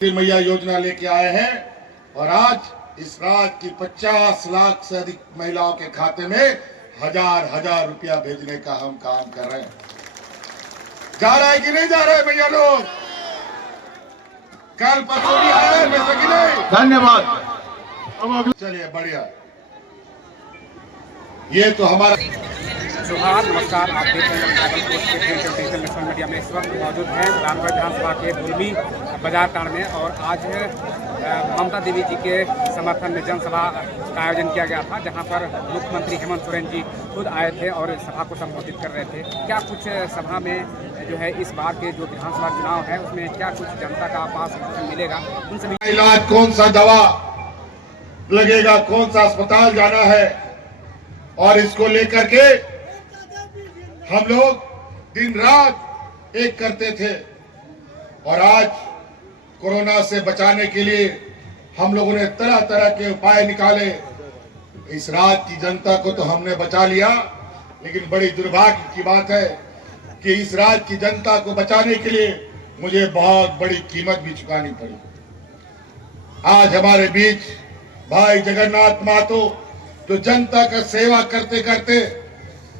मैया योजना लेके आए हैं और आज इस राज्य की 50 लाख से अधिक महिलाओं के खाते में हजार रुपया भेजने का हम काम कर रहे हैं। जा रहा है कि नहीं जा रहा है भैया लोग? कल परसों भी आए वैसे कि नहीं? धन्यवाद। चलिए बढ़िया। ये तो हमारा नमस्कार, आप देख रहे हैं भागलपुर नेशनल मीडिया में। इस वक्त मौजूद हैं रामगढ़ विधानसभा के धुलमी बाजार टाड़ में और आज ममता देवी जी के समर्थन में जनसभा का आयोजन किया गया था, जहां पर मुख्यमंत्री हेमंत सोरेन जी खुद आए थे और सभा को संबोधित कर रहे थे। क्या कुछ सभा में जो है इस बार के जो विधानसभा चुनाव है उसमें क्या कुछ जनता का पास मिलेगा, उन सभी इलाज, कौन सा दवा लगेगा, कौन सा अस्पताल जाना है, और इसको लेकर के हम लोग दिन रात एक करते थे। और आज कोरोना से बचाने के लिए हम लोगों ने तरह तरह के उपाय निकाले। इस राज्य की जनता को तो हमने बचा लिया, लेकिन बड़ी दुर्भाग्य की बात है कि इस राज्य की जनता को बचाने के लिए मुझे बहुत बड़ी कीमत भी चुकानी पड़ी। आज हमारे बीच भाई जगन्नाथ महतो, जो जनता का सेवा करते करते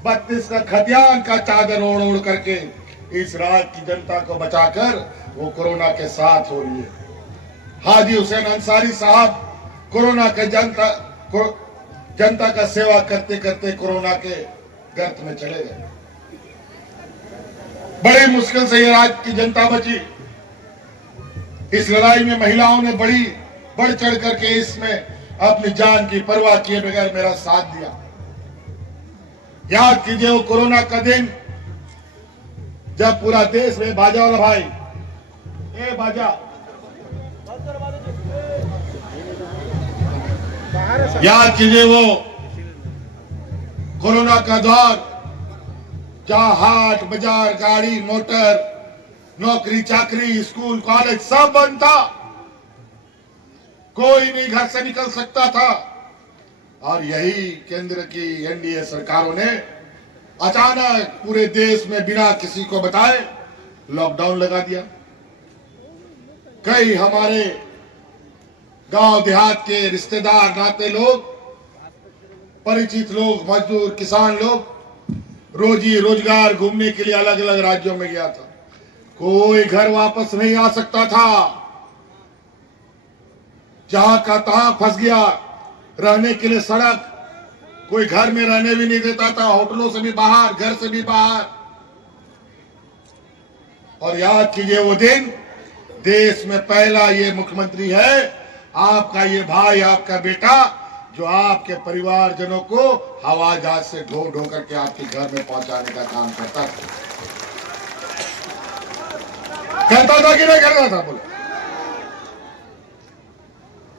32 का खतियान का चादर ओढ़ ओढ़ करके इस राज्य की जनता को बचाकर वो कोरोना के साथ हो रही है। हाजी हुसैन अंसारी साहब कोरोना के जनता का सेवा करते करते कोरोना के गर्त में चले गए। बड़ी मुश्किल से ये राज्य की जनता बची। इस लड़ाई में महिलाओं ने बड़ी बढ़ चढ़ करके इसमें अपनी जान की परवाह किए बगैर मेरा साथ दिया। याद कीजिए वो कोरोना का दिन जब पूरा देश में बाजा वाला भाई बाजा याद कीजिए वो कोरोना का दौर जहां हाट बाजार, गाड़ी मोटर, नौकरी चाकरी, स्कूल कॉलेज सब बंद था। कोई नहीं घर से निकल सकता था। और यही केंद्र की एनडीए सरकारों ने अचानक पूरे देश में बिना किसी को बताए लॉकडाउन लगा दिया। कई हमारे गांव देहात के रिश्तेदार, नाते लोग, परिचित लोग, मजदूर, किसान लोग रोजी रोजगार घूमने के लिए अलग अलग राज्यों में गया था। कोई घर वापस नहीं आ सकता था। जहां का तहां फंस गया। रहने के लिए सड़क, कोई घर में रहने भी नहीं देता था, होटलों से भी बाहर, घर से भी बाहर। और याद कीजिए वो दिन, देश में पहला ये मुख्यमंत्री है, आपका ये भाई, आपका बेटा, जो आपके परिवारजनों को हवाई जहाज से ढो ढो करके आपके घर में पहुंचाने का काम करता था। करता था कि नहीं करता था? बोलो।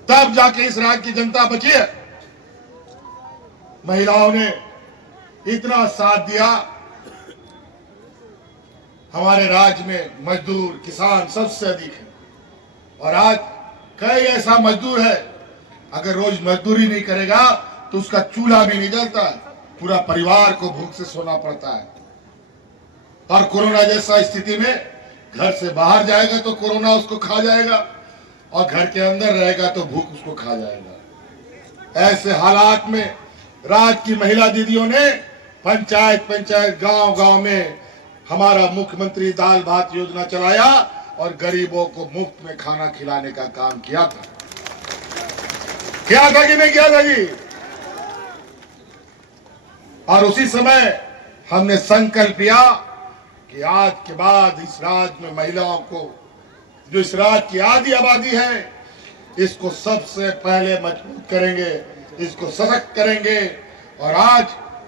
तब जाके इस राज्य की जनता बची है। महिलाओं ने इतना साथ दिया। हमारे राज्य में मजदूर, किसान सबसे अधिक है। और आज कई ऐसा मजदूर है, अगर रोज मजदूरी नहीं करेगा तो उसका चूल्हा भी नहीं जलता है, पूरा परिवार को भूख से सोना पड़ता है। और कोरोना जैसा स्थिति में घर से बाहर जाएगा तो कोरोना उसको खा जाएगा, और घर के अंदर रहेगा तो भूख उसको खा जाएगा। ऐसे हालात में राज्य की महिला दीदियों ने पंचायत गांव गांव में हमारा मुख्यमंत्री दाल भात योजना चलाया और गरीबों को मुफ्त में खाना खिलाने का काम किया था। किया था कि नहीं किया था जी? और उसी समय हमने संकल्प लिया कि आज के बाद इस राज्य में महिलाओं को, जो इस राज्य की आधी आबादी है, इसको सबसे पहले मजबूत करेंगे, इसको सशक्त करेंगे। और आज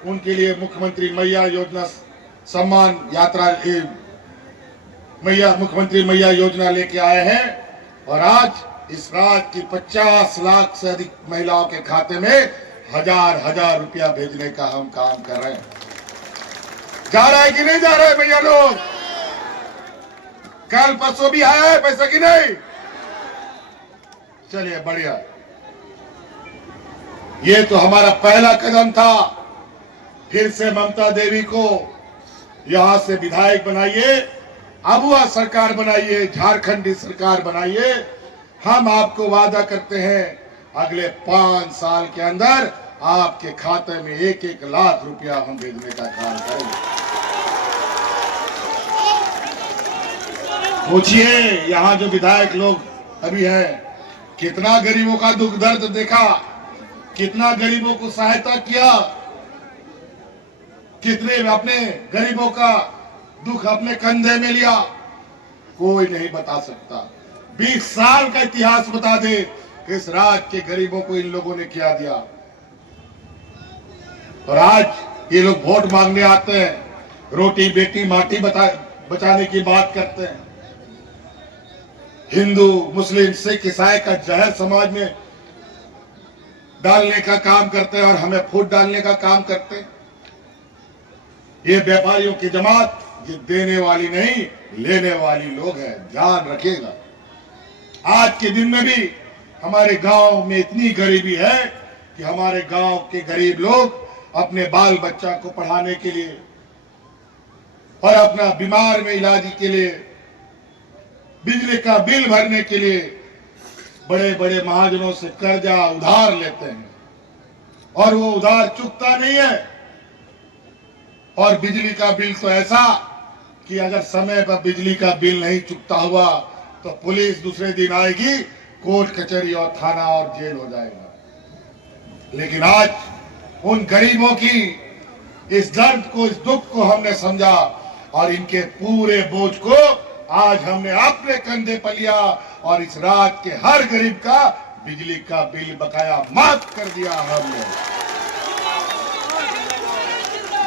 उनके लिए मुख्यमंत्री मैया योजना सम्मान यात्रा, मुख्यमंत्री मैया योजना लेके आए हैं। और आज इस राज्य की 50 लाख से अधिक महिलाओं के खाते में हजार रुपया भेजने का हम काम कर रहे हैं। जा रहा है कि नहीं जा रहा है भैया लोग? कल परसों भी आया है पैसा कि नहीं? चलिए बढ़िया। ये तो हमारा पहला कदम था। फिर से ममता देवी को यहां से विधायक बनाइए, अबुआ सरकार बनाइए, झारखंडी सरकार बनाइए, हम आपको वादा करते हैं अगले 5 साल के अंदर आपके खाते में 1-1 लाख रुपया हम भेजने का काम करेंगे। पूछिए यहाँ जो विधायक लोग अभी हैं, कितना गरीबों का दुख दर्द देखा, कितना गरीबों को सहायता किया, कितने अपने गरीबों का दुख अपने कंधे में लिया, कोई नहीं बता सकता। 20 साल का इतिहास बता दे कि इस राज्य के गरीबों को इन लोगों ने क्या दिया। और आज ये लोग वोट मांगने आते हैं, रोटी बेटी माटी बचाने की बात करते हैं। हिंदू मुस्लिम सिख ईसाई का जहर समाज में डालने का काम करते हैं और हमें फूट डालने का काम करते हैं। ये व्यापारियों की जमात ये देने वाली नहीं लेने वाली लोग हैं, ध्यान रखिएगा। आज के दिन में भी हमारे गांव में इतनी गरीबी है कि हमारे गांव के गरीब लोग अपने बाल बच्चा को पढ़ाने के लिए और अपना बीमार में इलाज के लिए, बिजली का बिल भरने के लिए बड़े बड़े महाजनों से कर्जा उधार लेते हैं और वो उधार चुकता नहीं है। और बिजली का बिल तो ऐसा कि अगर समय पर बिजली का बिल नहीं चुकता हुआ तो पुलिस दूसरे दिन आएगी, कोर्ट कचहरी और थाना और जेल हो जाएगा। लेकिन आज उन गरीबों की इस दर्द को, इस दुख को हमने समझा और इनके पूरे बोझ को आज हमने अपने कंधे पर लिया और इस राज्य के हर गरीब का बिजली का बिल बकाया माफ कर दिया हमने।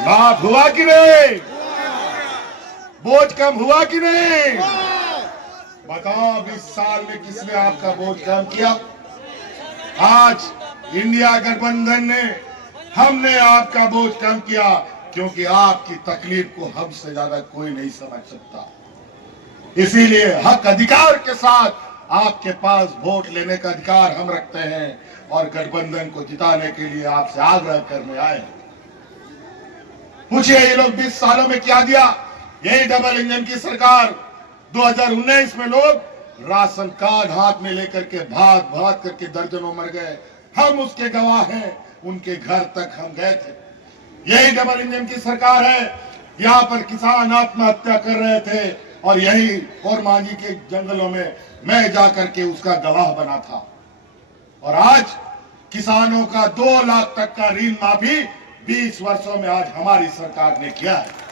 माफ हुआ कि नहीं? बोझ कम हुआ कि नहीं? बताओ 20 साल में किसने आपका बोझ कम किया? आज इंडिया गठबंधन ने, हमने आपका बोझ कम किया क्योंकि आपकी तकलीफ को हमसे ज्यादा कोई नहीं समझ सकता। इसीलिए हक अधिकार के साथ आपके पास वोट लेने का अधिकार हम रखते हैं और गठबंधन को जिताने के लिए आपसे आग्रह करने आए। पूछिए ये लोग 20 सालों में क्या दिया? यही डबल इंजन की सरकार 2019 में लोग राशन कार्ड हाथ में लेकर के भाग भाग करके दर्जनों मर गए। हम उसके गवाह हैं, उनके घर तक हम गए थे। यही डबल इंजन की सरकार है, यहाँ पर किसान आत्महत्या कर रहे थे और यही और मांझी के जंगलों में मैं जाकर के उसका गवाह बना था। और आज किसानों का 2 लाख तक का ऋण माफी 20 वर्षों में आज हमारी सरकार ने किया है।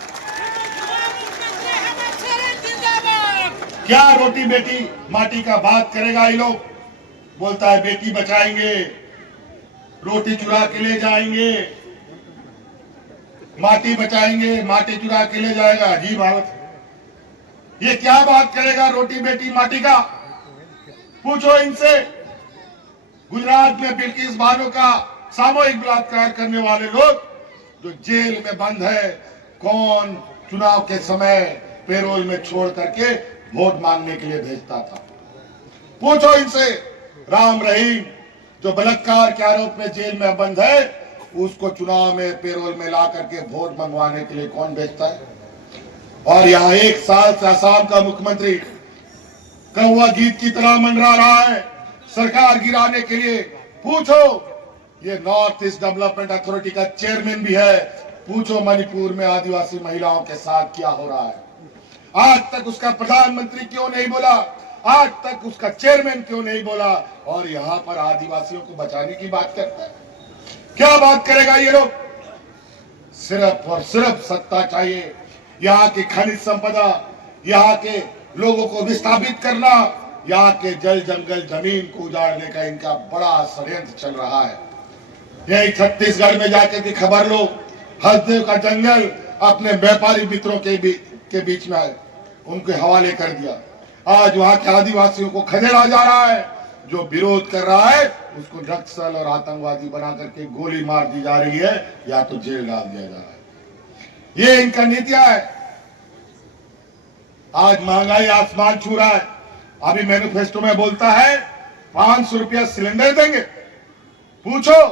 क्या रोटी बेटी माटी का बात करेगा ये लोग? बोलता है बेटी बचाएंगे, रोटी चुरा के ले जाएंगे, माटी बचाएंगे, माटी चुरा के ले जाएगा। अजीब हालत है। ये क्या बात करेगा रोटी बेटी माटी का? पूछो इनसे। गुजरात में बिल्किस बानो का सामूहिक बलात्कार करने वाले लोग जो जेल में बंद है, कौन चुनाव के समय पेरोल में छोड़ करके वोट मांगने के लिए भेजता था? पूछो इनसे। राम रहीम जो बलात्कार के आरोप में जेल में बंद है, उसको चुनाव में पेरोल में ला करके वोट मंगवाने के लिए कौन भेजता है? और यहाँ 1 साल से असम का मुख्यमंत्री कौवा गीत की तरह मंडरा रहा है सरकार गिराने के लिए। पूछो ये नॉर्थ ईस्ट डेवलपमेंट अथॉरिटी का चेयरमैन भी है, पूछो मणिपुर में आदिवासी महिलाओं के साथ क्या हो रहा है। आज तक उसका प्रधानमंत्री क्यों नहीं बोला? आज तक उसका चेयरमैन क्यों नहीं बोला? और यहाँ पर आदिवासियों को बचाने की बात करता है। क्या बात करेगा ये लोग? सिर्फ और सिर्फ सत्ता चाहिए, यहाँ की खनिज संपदा, यहाँ के लोगों को विस्थापित करना, यहाँ के जल जंगल जमीन को उजाड़ने का इनका बड़ा षड्यंत्र चल रहा है। यही छत्तीसगढ़ में जाके की खबर लो, हसदेव का जंगल अपने व्यापारी मित्रों के बीच में आए, उनके हवाले कर दिया। आज वहां के आदिवासियों को खदेड़ा जा रहा है। जो विरोध कर रहा है उसको नक्सल और आतंकवादी बना करके गोली मार दी जा रही है या तो जेल डाल दिया जा रहा है। ये इनका नीतियां है। आज महंगाई आसमान छू रहा है। अभी मैनिफेस्टो में बोलता है 500 रुपया सिलेंडर देंगे। पूछो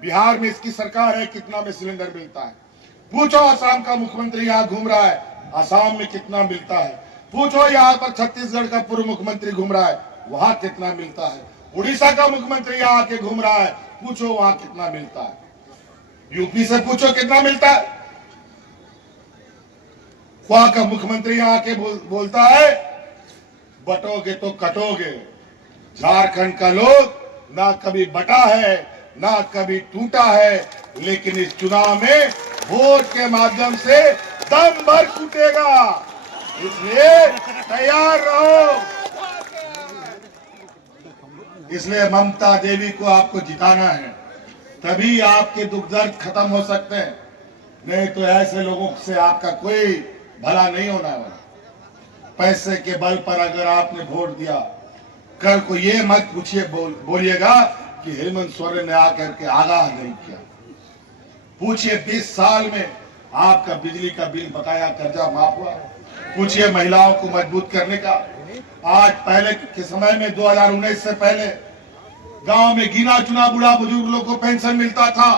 बिहार में इसकी सरकार है, कितना में सिलेंडर मिलता है? पूछो असम का मुख्यमंत्री यहाँ घूम रहा है, असम में कितना मिलता है? पूछो यहाँ पर छत्तीसगढ़ का पूर्व मुख्यमंत्री घूम रहा है, वहां कितना मिलता है। उड़ीसा का मुख्यमंत्री यहाँ आके घूम रहा है, पूछो वहां कितना मिलता है। यूपी से पूछो कितना मिलता है। वहां का मुख्यमंत्री यहाँ आके बोलता है बटोगे तो कटोगे। झारखंड का लोग ना कभी बटा है ना कभी टूटा है, लेकिन इस चुनाव में वोट के माध्यम से दम भर कूटेगा, इसलिए तैयार रहो। इसलिए ममता देवी को आपको जिताना है, तभी आपके दुख दर्द खत्म हो सकते हैं, नहीं तो ऐसे लोगों से आपका कोई भला नहीं होना वाला। पैसे के बल पर अगर आपने वोट दिया, कल को ये मत पूछिए बोलिएगा कि हेमंत सोरेन ने आकर के आगाह नहीं किया। पूछिए 20 साल में आपका बिजली का बिल बकाया कर्जा माफ हुआ। पूछिए महिलाओं को मजबूत करने का। आज पहले के समय में 2019 से पहले गांव में गिना चुना बूढ़ा बुजुर्ग लोग को पेंशन मिलता था।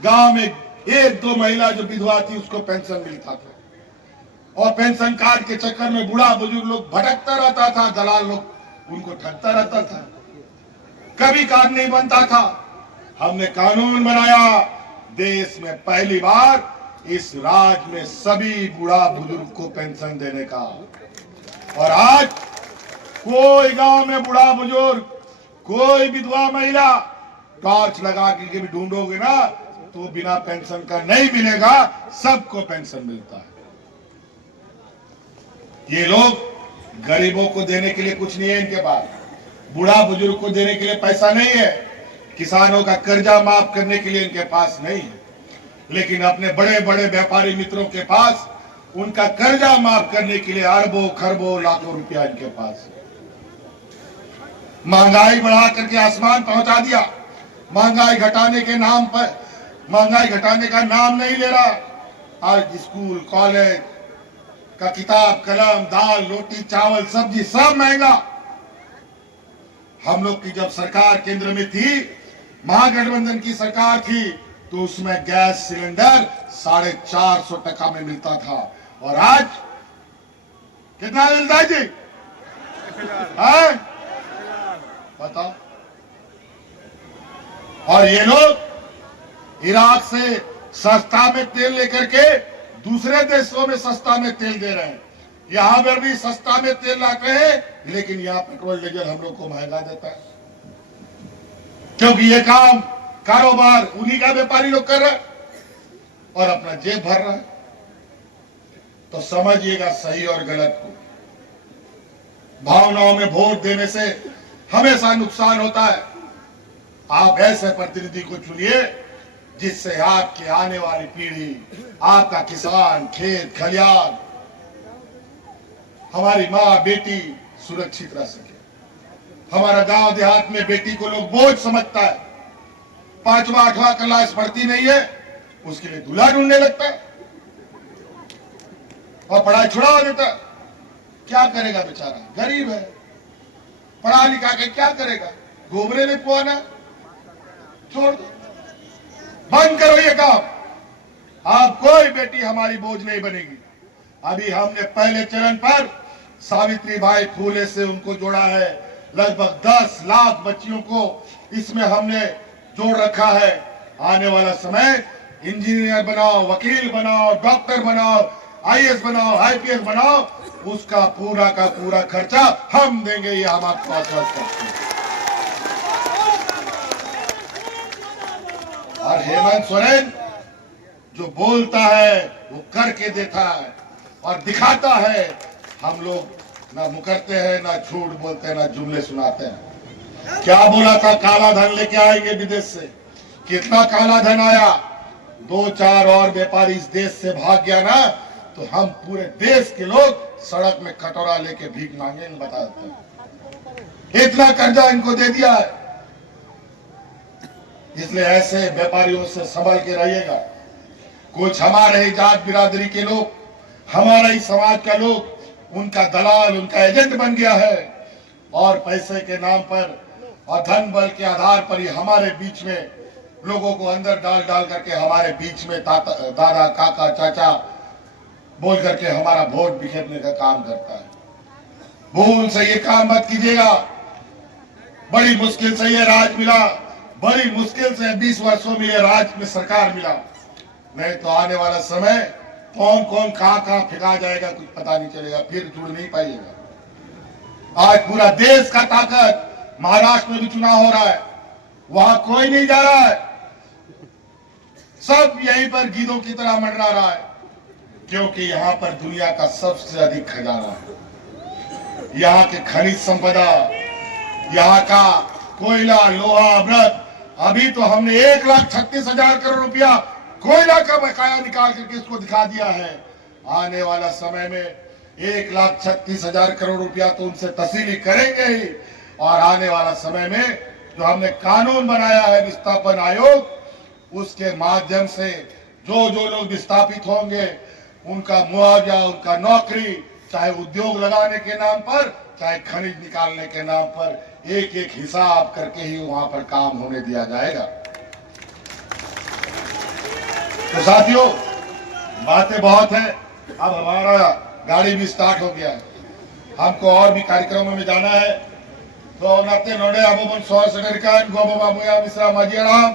गांव में 1-2 महिला जो विधवा थी उसको पेंशन मिलता था, और पेंशन कार्ड के चक्कर में बूढ़ा बुजुर्ग लोग भटकता रहता था, दलाल लोग उनको ठगता रहता था, कभी कार्ड नहीं बनता था। हमने कानून बनाया, देश में पहली बार इस राज्य में सभी बूढ़ा बुजुर्ग को पेंशन देने का। और आज कोई गांव में बूढ़ा बुजुर्ग, कोई विधवा महिला टॉर्च लगा के भी ढूंढोगे ना तो बिना पेंशन का नहीं मिलेगा, सबको पेंशन मिलता है। ये लोग गरीबों को देने के लिए कुछ नहीं है इनके पास, बूढ़ा बुजुर्ग को देने के लिए पैसा नहीं है, किसानों का कर्जा माफ करने के लिए इनके पास नहीं है, लेकिन अपने बड़े बड़े व्यापारी मित्रों के पास उनका कर्जा माफ करने के लिए अरबों खरबों लाखों रुपया इनके पास। महंगाई बढ़ा करके आसमान पहुंचा दिया। महंगाई घटाने के नाम पर, महंगाई घटाने का नाम नहीं ले रहा। आज स्कूल कॉलेज का किताब कलम दाल रोटी चावल सब्जी सब महंगा। हम लोग की जब सरकार केंद्र में थी, महागठबंधन की सरकार थी, तो उसमें गैस सिलेंडर 450 टका में मिलता था, और आज कितना मिलता है जी? बताओ। और ये लोग इराक से सस्ता में तेल लेकर के दूसरे देशों में सस्ता में तेल दे रहे हैं। यहां पर भी सस्ता में तेल लाते हैं, लेकिन यहाँ पेट्रोल डीजल हम लोग को महंगा देता है, क्योंकि ये काम कारोबार उन्हीं का व्यापारी लोग कर रहे हैं और अपना जेब भर रहा है। तो समझिएगा सही और गलत को। भावनाओं में वोट देने से हमेशा नुकसान होता है। आप ऐसे प्रतिनिधि को चुनिए जिससे आपकी आने वाली पीढ़ी, आपका किसान, खेत खलियान, हमारी माँ बेटी सुरक्षित रह सके। हमारा गांव देहात में बेटी को लोग बोझ समझता है, 5वां 8वां क्लास पढ़ती नहीं है, उसके लिए दूल्हा ढूंढने लगता है और पढ़ाई छुड़ा देता है। क्या करेगा बेचारा, गरीब है, पढ़ा लिखा के क्या करेगा, गोबरे में पुआना, छोड़ दो, बंद करो ये काम। आप कोई बेटी हमारी बोझ नहीं बनेगी। अभी हमने पहले चरण पर सावित्रीबाई फूले से उनको जोड़ा है, लगभग 10 लाख बच्चियों को इसमें हमने जोड़ रखा है। आने वाला समय इंजीनियर बनाओ, वकील बनाओ, डॉक्टर बनाओ, आईएएस बनाओ, आईपीएस बनाओ, उसका पूरा का पूरा खर्चा हम देंगे, ये हम आपको आश्वस्त करते हैं। और हेमंत सोरेन जो बोलता है वो करके देता है और दिखाता है। हम लोग ना मुकरते हैं, ना झूठ बोलते हैं, ना जुमले सुनाते हैं। क्या बोला था, काला धन लेके आएंगे विदेश से, कितना काला धन आया। 2-4 और व्यापारी इस देश से भाग गया ना तो हम पूरे देश के लोग सड़क में कटोरा लेके भीख मांगेंगे, बता देते हैं। इतना कर्जा इनको दे दिया है। इसलिए ऐसे व्यापारियों से संभल के रहिएगा। कुछ हमारे ही जात बिरादरी के लोग, हमारा ही समाज का लोग उनका दलाल, उनका एजेंट बन गया है, और पैसे के नाम पर और धन बल के आधार पर ही हमारे बीच में लोगों को अंदर डाल डाल करके हमारे बीच में दादा काका चाचा बोल करके हमारा वोट बिखेरने का काम करता है। भूल से ये काम मत कीजिएगा। बड़ी मुश्किल से ये राज मिला, बड़ी मुश्किल से 20 वर्षों में ये राज में सरकार मिला। नहीं तो आने वाला समय कौन कौन कहां फेंका जाएगा कुछ पता नहीं चलेगा, फिर जुड़ नहीं पाइएगा। आज पूरा देश का ताकत, महाराष्ट्र में भी चुनाव हो रहा है, वहां कोई नहीं जा रहा है, सब यहीं पर गीदों की तरह मंडरा रहा है, क्योंकि यहाँ पर दुनिया का सबसे अधिक खजाना है। यहाँ के खनिज संपदा, यहाँ का कोयला, लोहा, अमृत, अभी तो हमने 1,36,000 करोड़ रुपया कोयला का बकाया निकाल करके इसको दिखा दिया है। आने वाला समय में 1,36,000 करोड़ रुपया तो उनसे तसीली करेंगे ही, और आने वाला समय में जो हमने कानून बनाया है विस्थापन आयोग, उसके माध्यम से जो जो लोग विस्थापित होंगे उनका मुआवजा, उनका नौकरी, चाहे उद्योग लगाने के नाम पर, चाहे खनिज निकालने के नाम पर, एक एक हिसाब करके ही वहां पर काम होने दिया जाएगा। तो साथियों, बातें बहुत हैं, अब हमारा गाड़ी भी स्टार्ट हो गया है, हमको और भी कार्यक्रमों में जाना है। तो नाते नोडे अबोबन सोस अमेरिकन गोबो बाबुया मिश्रा माजियाराम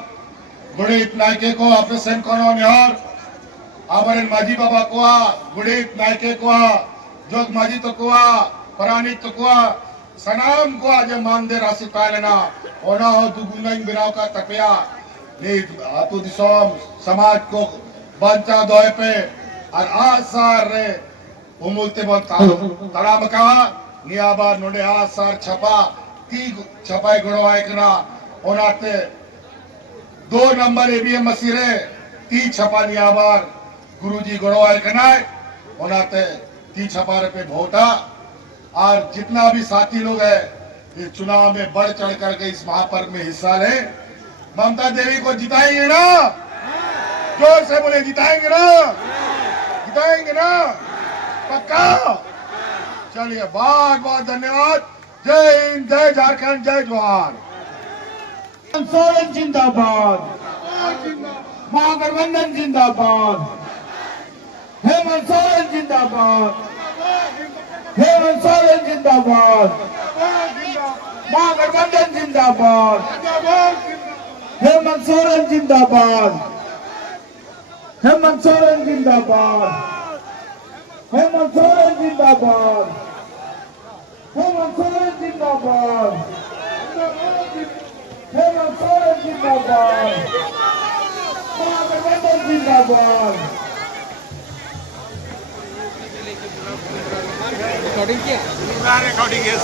गुड़ित नायके को ऑपरेशन कोनो निहार आबरन माजी बाबा कोआ गुड़ित नायके कोआ जोग माजी तो कोआ परानी तो कोआ सनाम को आज मानदे राशि पालना ओना हो दुगुंगन बिनाव का तपिया नी आतु दिसोम समाज को बंचा दोए पे और आसार रे उमुलते बनता तड़ाम का नियाबा नोडे आसार छपा ती छपाई गुणवाए कना ओनाते 2 नंबर एबीएम मसीरे ती छपा नियाबार गुरुजी गुणवाए कना ओनाते ती छपा पे वोटा। और जितना भी साथी लोग है ये चुनाव में बढ़ चढ़ करके इस महापर्व में हिस्सा ले, ममता देवी को जिताएंगे ना? जोर से बोले जिताएंगे ना? जिताएंगे ना? पक्का? चलिए, बहुत बहुत धन्यवाद। जय हिंद, जय झारखंड, जय जोहार। सोरेन जिंदाबाद, महागठबंधन जिंदाबाद, हेमंत सोरेन जिंदाबाद, हेमंत सोरेन जिंदाबाद, महागठबंधन जिंदाबाद, हेमंत सोरेन जिंदाबाद, हेमंत सोरेन जिंदाबाद, हेमंत सोरेन जिंदाबाद, हेमंत सोरेन जिंदाबाद, हेमंत सोरेन जिंदाबाद, महागठबंधन जिंदाबाद। रिकॉर्डिंग किया? रिकॉर्डिंग है।